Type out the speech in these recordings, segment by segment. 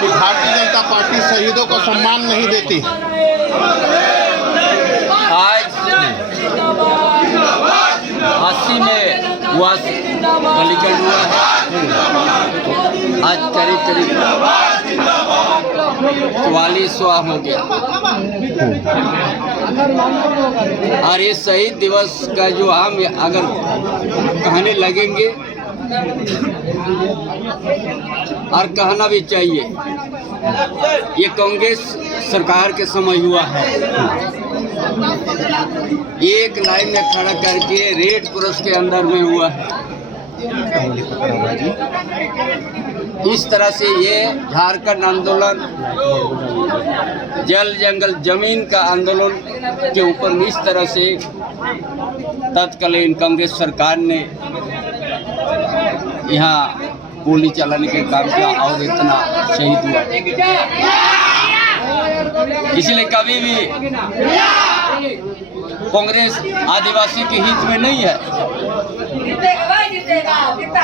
कि भारतीय जनता पार्टी शहीदों को सम्मान नहीं देती। आज 80 में हुआ गोलीकांड हुआ है। आज करीब 44वां हो गया और ये शहीद दिवस का जो हम अगर कहने लगेंगे और कहना भी चाहिए, ये कांग्रेस सरकार के समय हुआ है। एक लाइन में खड़ा करके रेड क्रॉस के अंदर में हुआ है। इस तरह से ये झारखंड आंदोलन, जल जंगल जमीन का आंदोलन के ऊपर इस तरह से तत्कालीन कांग्रेस सरकार ने यहाँ गोली चलाने के काम किया और इतना शहीद हुआ। इसलिए कभी भी कांग्रेस आदिवासी के हित में नहीं है।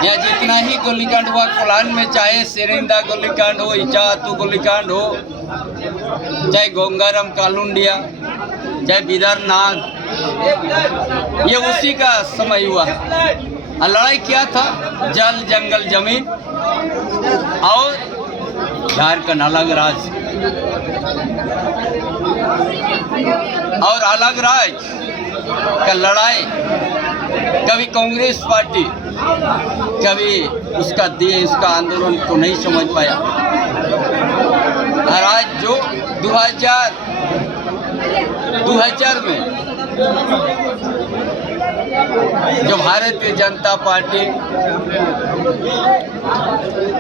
या जितना ही गोलीकांड हुआ कोलान में, चाहे सेरेंदा गोलीकांड हो, इचातू गोलीकांड हो, चाहे गोंगाराम कालुंडिया, चाहे बिदरनाथ, ये उसी का समय हुआ। और लड़ाई क्या था? जल जंगल जमीन और झारखंड अलग राज्य और अलग राज्य का लड़ाई। कभी कांग्रेस पार्टी कभी उसका आंदोलन को नहीं समझ पाया। और आज जो 2000 में जो भारतीय जनता पार्टी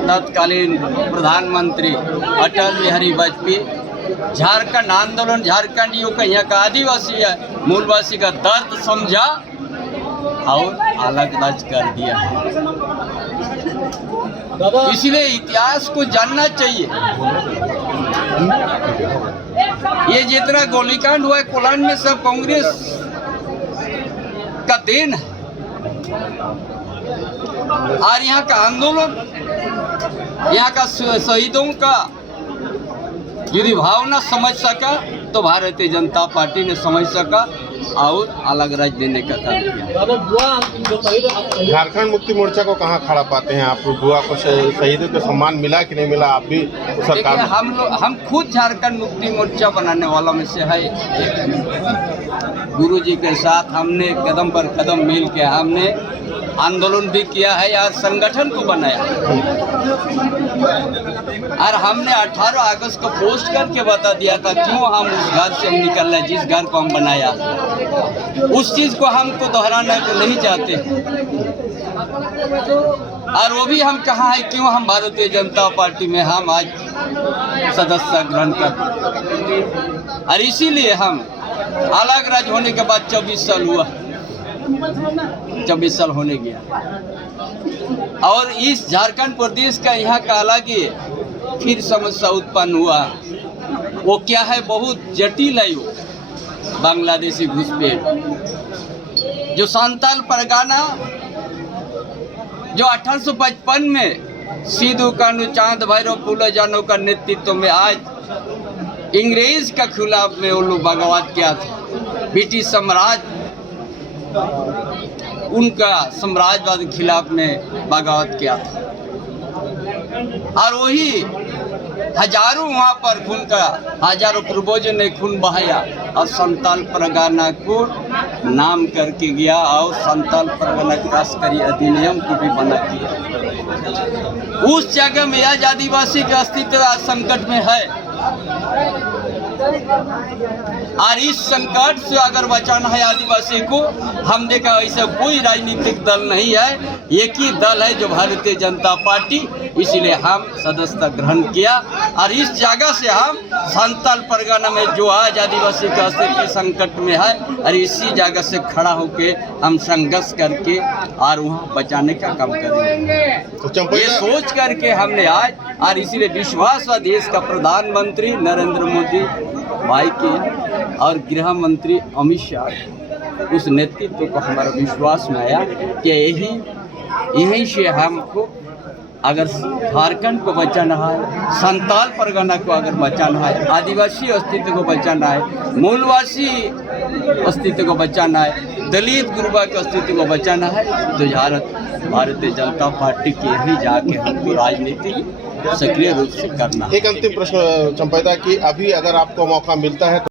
तत्कालीन प्रधानमंत्री अटल बिहारी वाजपेयी झारखंड आंदोलन, झारखंडियों का, यहाँ का आदिवासी है मूलवासी का दर्द समझा और अलग राज्य कर दिया। इसलिए इतिहास को जानना चाहिए। ये जितना गोलीकांड हुआ है कोलान में, सब कांग्रेस का देन है। और यहाँ का आंदोलन, यहाँ का शहीदों का यदि भावना समझ सका तो भारतीय जनता पार्टी ने समझ सका और अलग राज्य देने का काम किया। झारखंड मुक्ति मोर्चा को कहाँ खड़ा पाते हैं आप? बुआ को शहीदों को सम्मान मिला कि नहीं मिला? आप भी सरकार, हम खुद झारखंड मुक्ति मोर्चा बनाने वालों में से है। गुरु जी के साथ हमने कदम पर कदम मिल के हमने आंदोलन भी किया है या संगठन को बनाया। और हमने 18 अगस्त को पोस्ट करके बता दिया था क्यों हम उस घर से हम निकल रहे, जिस घर को हम बनाया। उस चीज़ को हमको दोहराना को नहीं चाहते। और वो भी हम कहा है क्यों हम भारतीय जनता पार्टी में हम आज सदस्य ग्रहण करते। और इसीलिए हम अलग राज्य होने के बाद 24 साल हुआ, 24 साल होने गया। और इस झारखंड प्रदेश का यहाँ का अलग ही फिर समस्या उत्पन्न हुआ। वो क्या है? बहुत जटिल है। वो बांग्लादेशी घुसपैठ जो संताल परगाना जो 1855 में सिद्धू कान्हू चांद भैरव फूले जानो का नेतृत्व में आज इंग्रेज के खिलाफ में वो लोग बगावत किया था। ब्रिटिश साम्राज्य उनका साम्राज्यवाद के खिलाफ में बगावत किया था। और वही हजारों वहाँ पर खून का हजारों पूर्वजों ने खून बहाया और संताल परगना को नाम करके गया और संताल परगना तस्करी अधिनियम को भी बना दिया। उस जगह में आज आदिवासी का अस्तित्व आज संकट में है। और इस संकट से अगर बचाना है आदिवासी को, हम देखा ऐसा कोई राजनीतिक दल नहीं है, एक ही दल है जो भारतीय जनता पार्टी। इसलिए हम सदस्यता ग्रहण किया और इस जगह से हम संताल परगना में जो आज आदिवासी का अस्तित्व संकट में है और इसी जगह से खड़ा होके हम संघर्ष करके और वहाँ बचाने का काम करेंगे। ये सोच करके हमने आज और इसीलिए विश्वास हुआ देश का प्रधानमंत्री नरेंद्र मोदी भाई के और गृह मंत्री अमित शाह उस नेतृत्व को हमारा विश्वास में आया कि यहीं से हमको अगर झारखंड को बचाना है, संताल परगना को अगर बचाना है, आदिवासी अस्तित्व को बचाना है, मूलवासी अस्तित्व को बचाना है, दलित गुरुबा के अस्तित्व को बचाना है, तो भारतीय जनता पार्टी के ही जाके हमको राजनीति सक्रिय रूप से करना है। एक अंतिम प्रश्न चंपैदा कि अभी अगर आपको मौका मिलता है